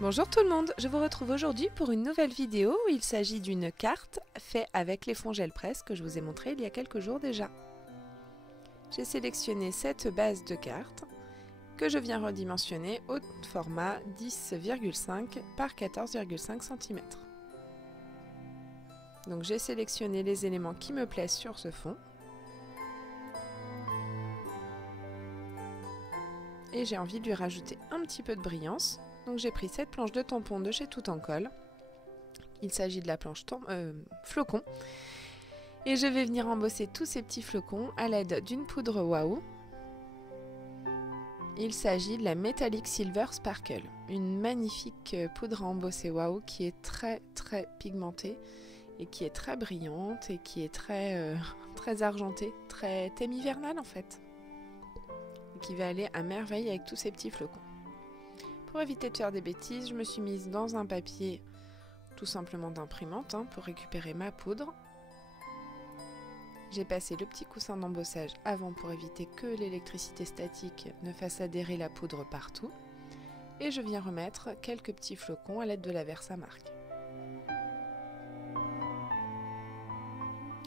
Bonjour tout le monde, je vous retrouve aujourd'hui pour une nouvelle vidéo où il s'agit d'une carte faite avec les fonds gel presse que je vous ai montré il y a quelques jours déjà. J'ai sélectionné cette base de cartes que je viens redimensionner au format 10,5 par 14,5 cm. Donc j'ai sélectionné les éléments qui me plaisent sur ce fond. Et j'ai envie de lui rajouter un petit peu de brillance. Donc j'ai pris cette planche de tampon de chez Tout en Colle. Il s'agit de la planche flocon. Et je vais venir embosser tous ces petits flocons à l'aide d'une poudre Waouh. Il s'agit de la Metallic Silver Sparkle, une magnifique poudre à embosser Waouh qui est très pigmentée et qui est très brillante et qui est très argentée, très thème hivernal en fait. Et qui va aller à merveille avec tous ces petits flocons. Pour éviter de faire des bêtises, je me suis mise dans un papier tout simplement d'imprimante pour récupérer ma poudre. J'ai passé le petit coussin d'embossage avant pour éviter que l'électricité statique ne fasse adhérer la poudre partout. Et je viens remettre quelques petits flocons à l'aide de la Versamark.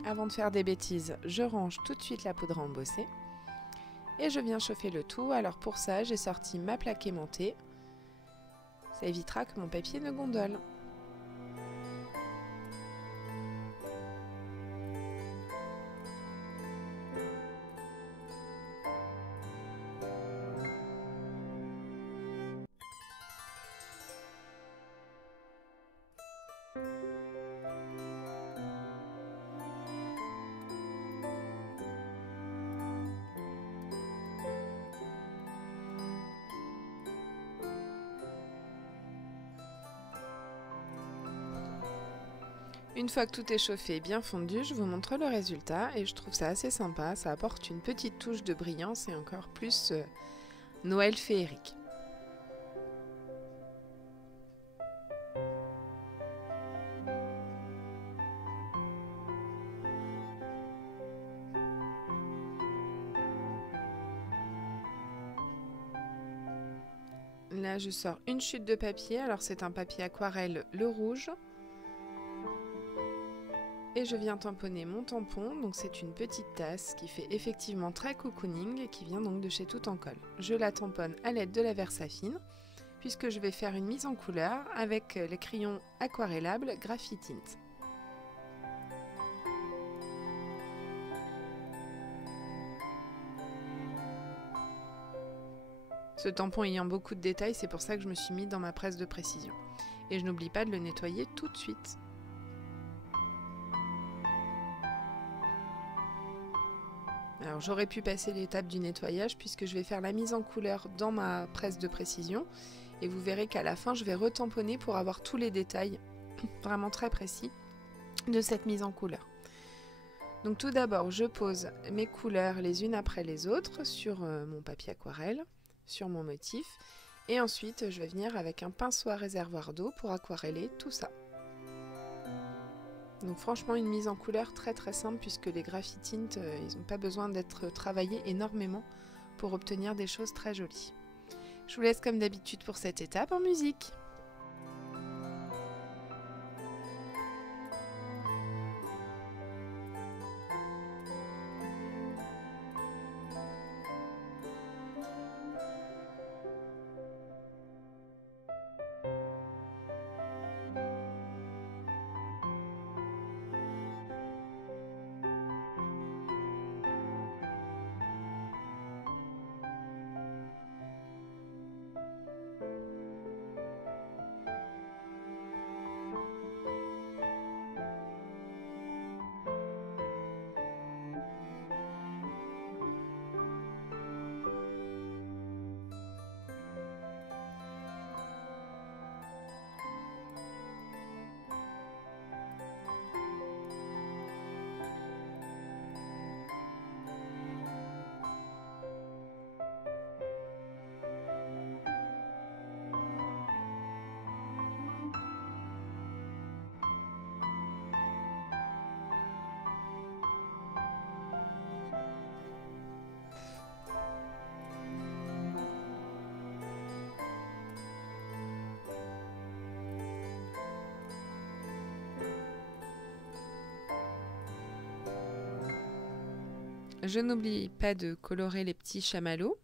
Avant de faire des bêtises, je range tout de suite la poudre à embosser. Et je viens chauffer le tout. Alors pour ça, j'ai sorti ma plaque aimantée. Ça évitera que mon papier ne gondole. Une fois que tout est chauffé et bien fondu, je vous montre le résultat et je trouve ça assez sympa. Ça apporte une petite touche de brillance et encore plus Noël féerique. Là, je sors une chute de papier. Alors, c'est un papier aquarelle, le rouge. Et je viens tamponner mon tampon. Donc, c'est une petite tasse qui fait effectivement très cocooning et qui vient donc de chez Tout en Colle. Je la tamponne à l'aide de la Versafine puisque je vais faire une mise en couleur avec les crayons aquarellables Graphitint. Ce tampon ayant beaucoup de détails, c'est pour ça que je me suis mis dans ma presse de précision. Et je n'oublie pas de le nettoyer tout de suite. Alors j'aurais pu passer l'étape du nettoyage puisque je vais faire la mise en couleur dans ma presse de précision. Et vous verrez qu'à la fin, je vais retamponner pour avoir tous les détails vraiment très précis de cette mise en couleur. Donc tout d'abord, je pose mes couleurs les unes après les autres sur mon papier aquarelle, sur mon motif. Et ensuite, je vais venir avec un pinceau à réservoir d'eau pour aquareller tout ça. Donc franchement, une mise en couleur très simple puisque les Graphitint, ils n'ont pas besoin d'être travaillés énormément pour obtenir des choses très jolies. Je vous laisse comme d'habitude pour cette étape en musique. je n'oublie pas de colorer les petits chamallows.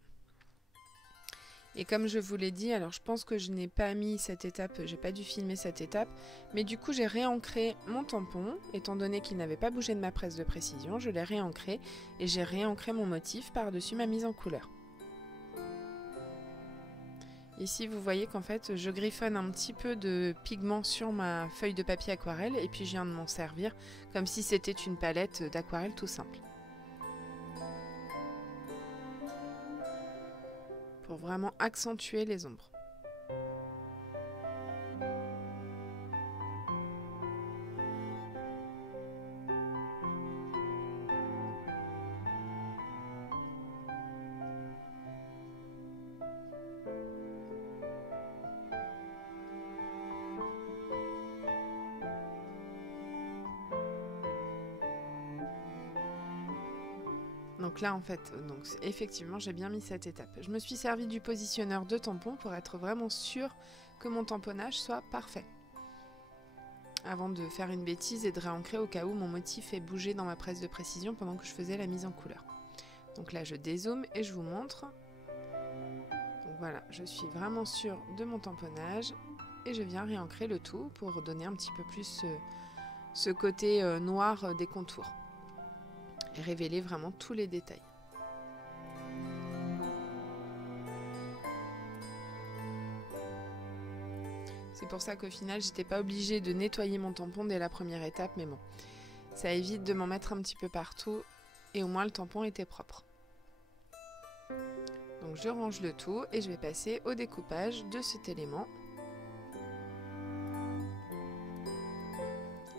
Et comme je vous l'ai dit, alors je pense que je n'ai pas mis cette étape, j'ai pas dû filmer cette étape, mais du coup j'ai réancré mon tampon, étant donné qu'il n'avait pas bougé de ma presse de précision, je l'ai réancré et j'ai réancré mon motif par-dessus ma mise en couleur. Ici vous voyez qu'en fait je griffonne un petit peu de pigment sur ma feuille de papier aquarelle et puis je viens de m'en servir comme si c'était une palette d'aquarelle tout simple. Pour vraiment accentuer les ombres. Donc là en fait, effectivement j'ai bien mis cette étape. Je me suis servi du positionneur de tampon pour être vraiment sûre que mon tamponnage soit parfait. Avant de faire une bêtise et de réancrer au cas où mon motif est bougé dans ma presse de précision pendant que je faisais la mise en couleur. Donc là je dézoome et je vous montre. Donc voilà, je suis vraiment sûre de mon tamponnage et je viens réancrer le tout pour donner un petit peu plus ce côté noir des contours. Et révéler vraiment tous les détails. C'est pour ça qu'au final, j'étais pas obligée de nettoyer mon tampon dès la première étape, mais bon, ça évite de m'en mettre un petit peu partout et au moins le tampon était propre. Donc je range le tout et je vais passer au découpage de cet élément.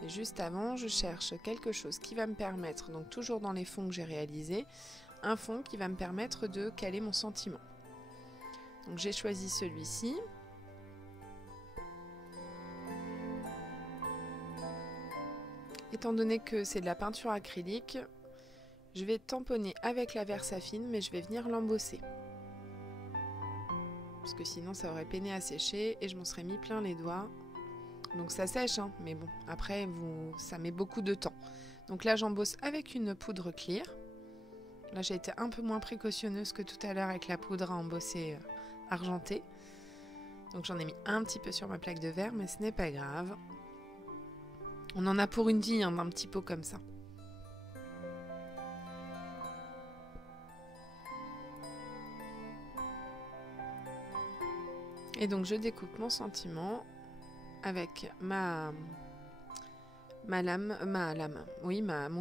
Et juste avant, je cherche quelque chose qui va me permettre, donc toujours dans les fonds que j'ai réalisés, un fond qui va me permettre de caler mon sentiment. Donc j'ai choisi celui-ci. Étant donné que c'est de la peinture acrylique, je vais tamponner avec la Versafine, mais je vais venir l'embosser. Parce que sinon ça aurait peiné à sécher et je m'en serais mis plein les doigts. Donc ça sèche, hein, mais bon, après ça met beaucoup de temps. Donc là j'embosse avec une poudre clear. Là j'ai été un peu moins précautionneuse que tout à l'heure avec la poudre à embosser argentée. Donc j'en ai mis un petit peu sur ma plaque de verre, mais ce n'est pas grave. On en a pour une vie, hein, d'un petit pot comme ça. Et donc je découpe mon sentiment avec mon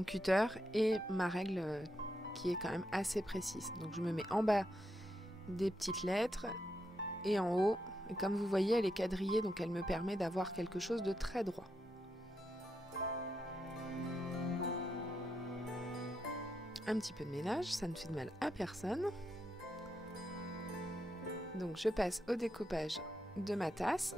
cutter et ma règle qui est quand même assez précise. Donc je me mets en bas des petites lettres et en haut, et comme vous voyez elle est quadrillée, donc elle me permet d'avoir quelque chose de très droit. Un petit peu de ménage, ça ne fait de mal à personne. Donc je passe au découpage de ma tasse.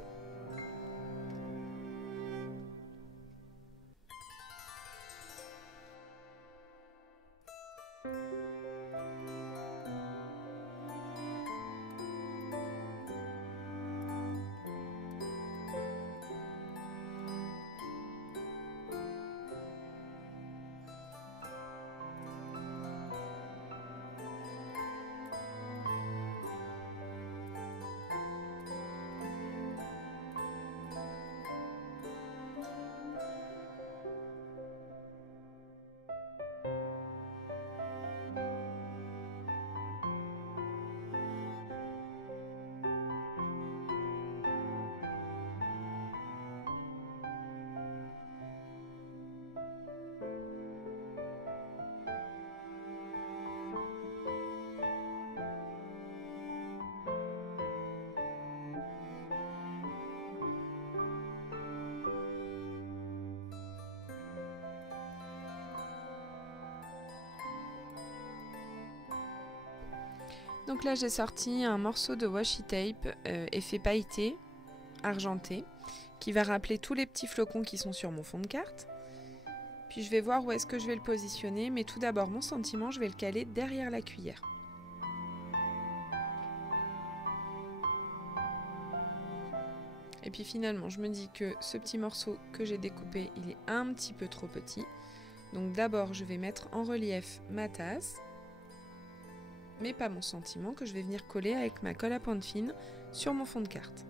Donc là j'ai sorti un morceau de washi tape effet pailleté, argenté, qui va rappeler tous les petits flocons qui sont sur mon fond de carte. Puis je vais voir où est-ce que je vais le positionner, mais tout d'abord mon sentiment, je vais le caler derrière la cuillère. Et puis finalement je me dis que ce petit morceau que j'ai découpé, il est un petit peu trop petit. Donc d'abord, je vais mettre en relief ma tasse, mais pas mon sentiment, que je vais venir coller avec ma colle à pointe fine sur mon fond de carte.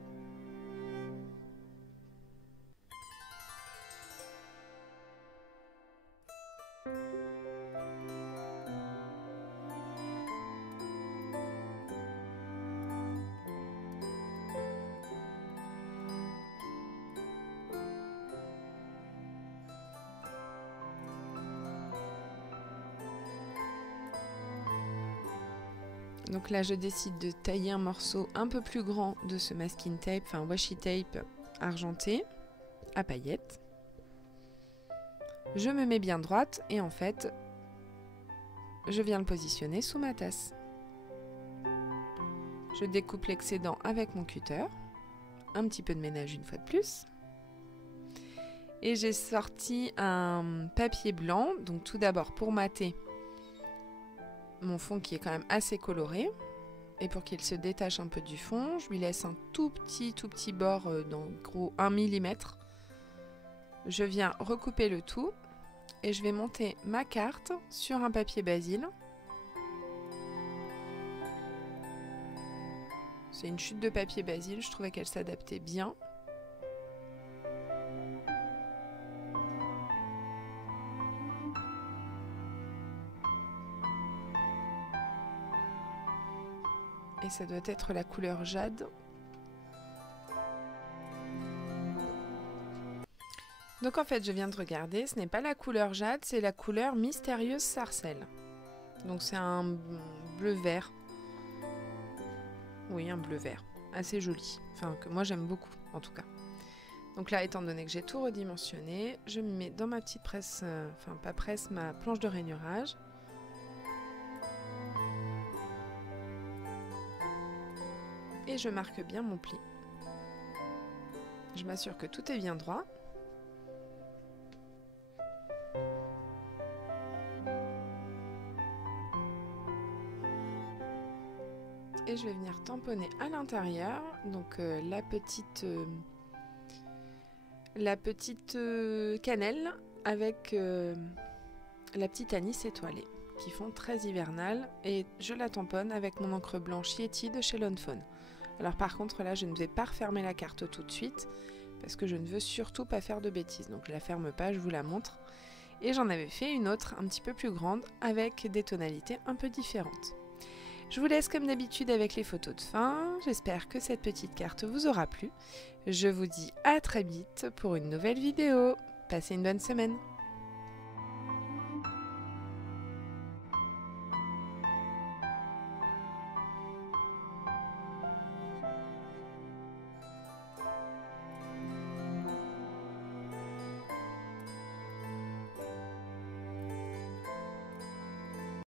Donc là, je décide de tailler un morceau un peu plus grand de ce masking tape, enfin washi tape argenté à paillettes. Je me mets bien droite et en fait, je viens le positionner sous ma tasse. Je découpe l'excédent avec mon cutter, un petit peu de ménage une fois de plus. Et j'ai sorti un papier blanc, donc tout d'abord pour mater mon fond qui est quand même assez coloré. Et pour qu'il se détache un peu du fond, je lui laisse un tout petit bord dans gros 1 mm. Je viens recouper le tout et je vais monter ma carte sur un papier basil. C'est une chute de papier basil, je trouvais qu'elle s'adaptait bien. Et ça doit être la couleur jade. Donc en fait, je viens de regarder, ce n'est pas la couleur jade, c'est la couleur mystérieuse sarcelle. Donc c'est un bleu vert. Oui, un bleu vert. Assez joli. Enfin, que moi j'aime beaucoup, en tout cas. Donc là, étant donné que j'ai tout redimensionné, je me mets dans ma petite presse, enfin pas presse, ma planche de rainurage. Et je marque bien mon pli. Je m'assure que tout est bien droit. Et je vais venir tamponner à l'intérieur, donc la petite cannelle avec la petite anis étoilée, qui font très hivernal, et je la tamponne avec mon encre blanche Yeti de chez Lawn Fawn. Alors par contre là, je ne vais pas refermer la carte tout de suite, parce que je ne veux surtout pas faire de bêtises, donc je la ferme pas, je vous la montre. Et j'en avais fait une autre un petit peu plus grande, avec des tonalités un peu différentes. Je vous laisse comme d'habitude avec les photos de fin. J'espère que cette petite carte vous aura plu. Je vous dis à très vite pour une nouvelle vidéo. Passez une bonne semaine.